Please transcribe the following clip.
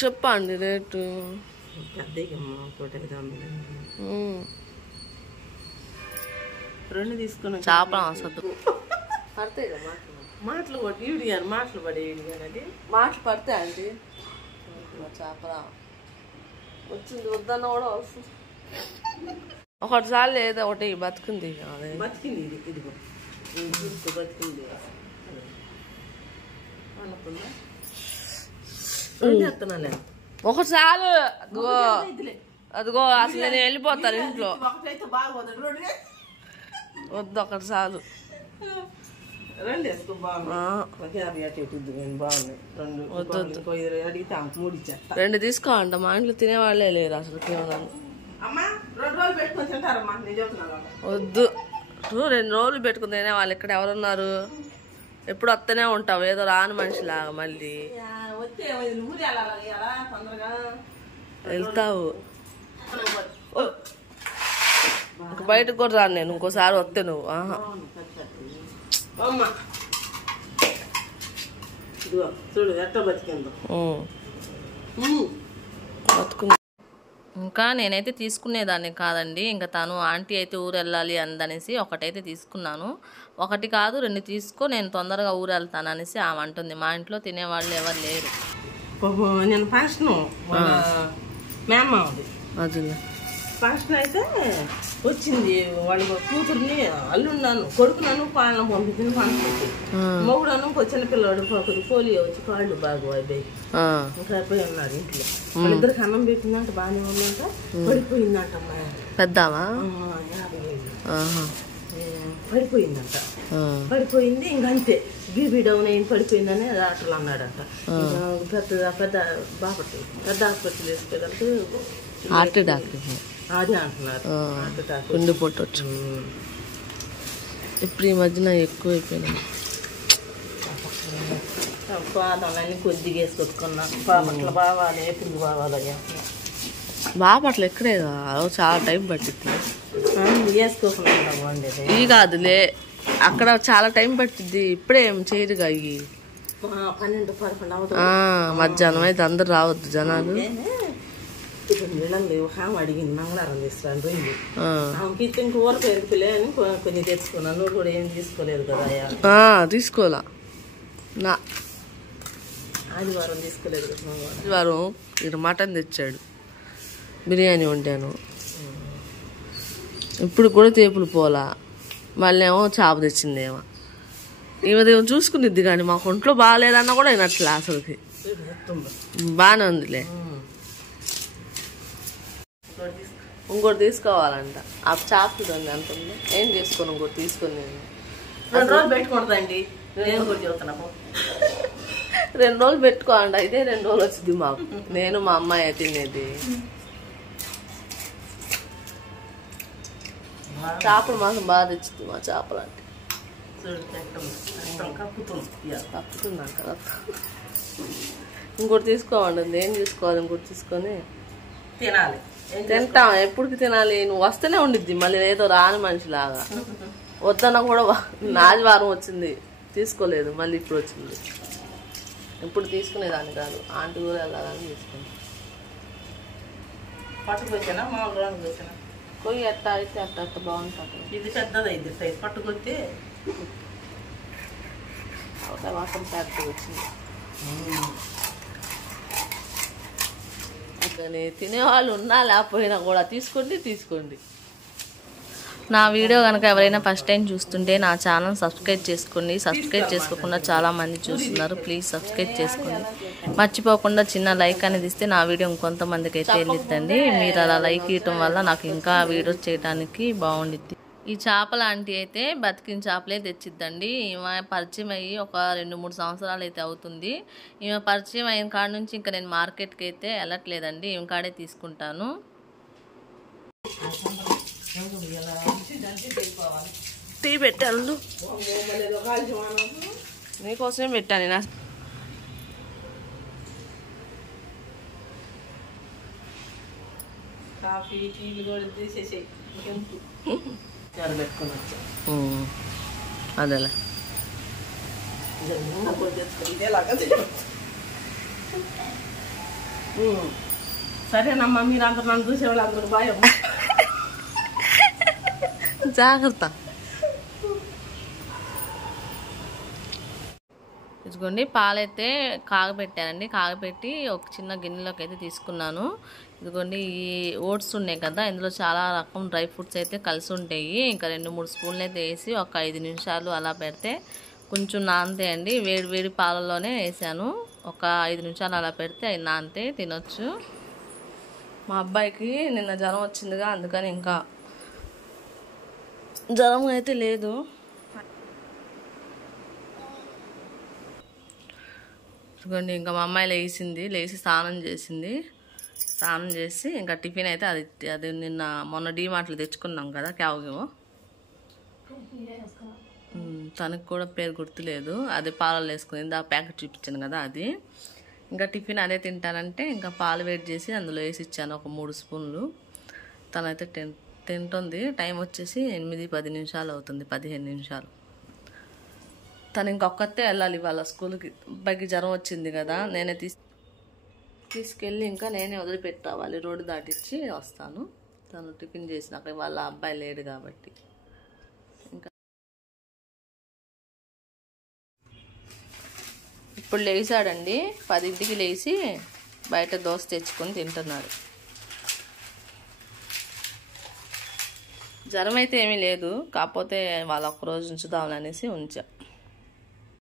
చెప్పండి రేటు. రెండు తీసుకున్నా. చేప సద్దు పడతాయి మాటలు కొట్టి ఈడిగాను, మాటలు పడే ఈడిగాను. అది మాటలు పడతాయి అండి. చేపల వచ్చింది వద్దన్న కూడా వస్తుంది. ఒకటిసారి లేదా ఒకటి బతుకుంది. బతికింది ఇది, ఇదిగో బతికింది. ఒకసారి అదిగో అసలు నేను వెళ్ళిపోతాను ఇంట్లో. వద్దు ఒకటిసారి రెండు తీసుకోండి. మా ఇంట్లో తినేవాళ్ళే లేరు అసలు. వద్దు 2 రోజులు పెట్టుకుని తినేవాళ్ళు ఇక్కడ ఎవరున్నారు? ఎప్పుడు వస్తూనే ఉంటావు ఏదో రాని మనిషిలాగా. మళ్ళీ వెళ్తావు. బయటకు కూడా రాను నేను ఇంకోసారి వస్తే నువ్వు. బతుకుంది. ఇంకా నేనైతే తీసుకునేదాన్ని కాదండి. ఇంకా తను ఆంటీ అయితే ఊరు వెళ్ళాలి అందనేసి ఒకటైతే తీసుకున్నాను. 1 కాదు 2 తీసుకో, నేను తొందరగా ఊరు వెళ్తాను అనేసి ఆమె అంటుంది. మా ఇంట్లో తినేవాళ్ళు ఎవరు లేరు. నేను ఫంక్షన్ అది ఫంక్షన్ అయితే వచ్చింది. వాళ్ళ కూతుర్ని అల్లున్నాను కొడుకున్నాను పాలన పంపించింది ఫంక్షన్కి. మొగుడను చిన్నపిల్లడు పోలియో వచ్చి కాళ్ళు బాగా అయిపోయి ఇంకా అయిపోయి ఉన్నారు ఇంట్లో. వాళ్ళిద్దరికి అన్నం పెట్టిందంట, బాగానే ఉందంట. పడిపోయిందంట. పెద్దామా పడిపోయిందంట. పడిపోయింది ఇంకంతే. బీబీ డౌన్ అయింది పడిపోయిందని డాక్టర్లు అన్నాడంట. పెద్ద బాపట్ల పెద్ద హాస్పిటల్ వేసుకోవడానికి హార్ట్ డాక్టర్ అదే అంటున్నారు. గుండె పొట్టొచ్చు. ఇప్పుడు ఈ మధ్యన ఎక్కువైపోయినాయి. పాదాలన్నీ కొద్దిగా వేసుకొట్టుకున్నా. బాపట్ల బావాలి ఎప్పుడు బావాలయ్యా. బాపట్ల ఎక్కడే చాలా టైం పట్టిద్ది. వేసుకోకుండా బాగుండేది. ఇవి కాదులే అక్కడ చాలా టైం పట్టిద్ది. ఇప్పుడే ఏం చేయరుగా ఇవి. 12-11 అవుతుంది. మధ్యాహ్నం అయితే అందరు రావద్దు జనాలు. అడిగింది మంగళవారం తీసుకురాను రొయ్యి. ఆమెకి ఇస్తే ఇంకోరకు ఎరుపులే అని కొన్ని తెచ్చుకున్నాను. నువ్వు కూడా ఏం తీసుకోలేదు కదా. తీసుకోవాలా నా ఆదివారం తీసుకోలేదు కదా. ఆదివారం ఇక్కడ మటన్ తెచ్చాడు, బిర్యానీ వండాను. ఇప్పుడు కూడా తేపులు పోలా. మళ్ళీ ఏమో చేప తెచ్చిందేమో. ఈమెదేమో చూసుకునిద్ది కానీ మాకు ఒంట్లో బాగాలేదన్నా కూడా అయినట్లే అసలుకి. బాగానే ఉందిలే. ఇంకోటి తీసుకోవాలంట. ఆ చేపలు ఉంది ఎంత ఉంది. ఏం చేసుకోను ఇంకోటి తీసుకొని నేను 2 రోజులు పెట్టుకుంటుందండి. నేను కూడా చెబుతున్నాము 2 రోజులు పెట్టుకోండి. అయితే 2 రోజులు వచ్చింది మాకు. నేను మా అమ్మాయి తినేది. చేపలు మాసం బాగా తెచ్చింది మా చేపలు అంటే. కప్పుతున్నాను కదా. ఇంకోటి తీసుకోమండి. ఏం తీసుకోవాలి ఇంకోటి తీసుకొని తినాలి. తింటాం. ఎప్పటికి తినాలి. నువ్వు వస్తేనే ఉండిద్ది మళ్ళీ ఏదో రాని మనిషిలాగా. వద్దన్నా కూడా ఆదివారం వచ్చింది తీసుకోలేదు, మళ్ళీ ఇప్పుడు వచ్చింది. ఇప్పుడు తీసుకునేదాన్ని కాదు. ఆంటీ కూడా వెళ్ళాలని తీసుకుంది. పట్టుకొచ్చానా మామూలు వచ్చానా కొయ్యి ఎట్ట అయితే అట్ట అట్ట బాగుంటుంది. ఇది పెద్దదైంది సైజ్. పట్టుకొస్తే వాసన ప్యాక్ వచ్చింది. కానీ తినేవాళ్ళు ఉన్నా లేకపోయినా కూడా తీసుకోండి. నా వీడియో కనుక ఎవరైనా ఫస్ట్ టైం చూస్తుంటే నా ఛానల్ సబ్స్క్రైబ్ చేసుకోండి. సబ్స్క్రైబ్ చేసుకోకుండా చాలామంది చూస్తున్నారు. ప్లీజ్ సబ్స్క్రైబ్ చేసుకోండి. మర్చిపోకుండా చిన్న లైక్ అనేది ఇస్తే నా వీడియో ఇంకొంతమందికి అయితే వెళ్ళిద్దండి. మీరు అలా లైక్ ఇవ్వటం వల్ల నాకు ఇంకా వీడియోస్ చేయడానికి బాగుండిద్ది. ఈ చేపల ఆంటీ అయితే బతికిన చేపలే తెచ్చిద్దండి. ఈమె పరిచయం అయ్యి ఒక 2-3 సంవత్సరాలు అయితే అవుతుంది. ఈమె పరిచయం అయిన కాడ నుంచి ఇంకా నేను మార్కెట్కి అయితే వెళ్ళట్లేదండి. ఈమె కాడే తీసుకుంటాను. టీ పెట్టాను నీకోసమే పెట్టాను. నా కాఫీ టీలు కూడా తీసేసేయి. పెట్టుకుని వచ్చా అదేలే సరేనమ్మా, మీరు అందరు నన్ను చూసేవాళ్ళు అందరికి బాయ్ అమ్మా. జాగ్రత్త. ఇదిగోండి పాలైతే కాగబెట్టానండి. కాగబెట్టి ఒక చిన్న గిన్నెలోకి అయితే తీసుకున్నాను. ఇదిగోండి ఈ ఓట్స్ ఉన్నాయి కదా, ఇందులో చాలా రకం డ్రై ఫ్రూట్స్ అయితే కలిసి ఉంటాయి. ఇంకా 2-3 స్పూన్లు అయితే వేసి ఒక 5 నిమిషాలు అలా పెడితే కొంచెం నానతాయండి. వేడి వేడి పాలల్లోనే వేసాను. ఒక 5 నిమిషాలు అలా పెడితే అవి నానితే తినొచ్చు. మా అబ్బాయికి నిన్న జ్వరం వచ్చిందిగా, అందుకని ఇంకా జ్వరం అయితే లేదు. ఇదిగోండి ఇంకా మా అమ్మాయి లేచి స్నానం చేసి ఇంకా టిఫిన్ అయితే అది మొన్న డీమార్ట్లో తెచ్చుకున్నాం కదా క్యావ్గేమో, తనకు కూడా పేరు గుర్తులేదు. అది పాలలో వేసుకుని ఆ ప్యాకెట్ చూపించాను కదా అది. ఇంకా టిఫిన్ అదే తింటానంటే ఇంకా పాలు వేడి చేసి అందులో వేసి ఇచ్చాను ఒక 3 స్పూన్లు. తనైతే తింటుంది. టైం వచ్చేసి 8-10 నిమిషాలు అవుతుంది, 15 నిమిషాలు. తను ఇంకొకతే వెళ్ళాలి వాళ్ళ స్కూల్కి. అబ్బాయికి జ్వరం వచ్చింది కదా, నేనే తీసుకెళ్ళి ఇంకా నేనే వదిలిపెట్టి రావాలి. రోడ్డు దాటిచ్చి వస్తాను. తను టిఫిన్ చేసినాక వాళ్ళ అబ్బాయి లేడు కాబట్టి. ఇంకా ఇప్పుడు లేచాడండి, 10ంటికి లేచి బయట దోశ తెచ్చుకొని తింటున్నాడు. జ్వరం అయితే ఏమీ లేదు, కాకపోతే వాళ్ళ ఒక్కరోజు ఉంచుదామనేసి ఉంచా.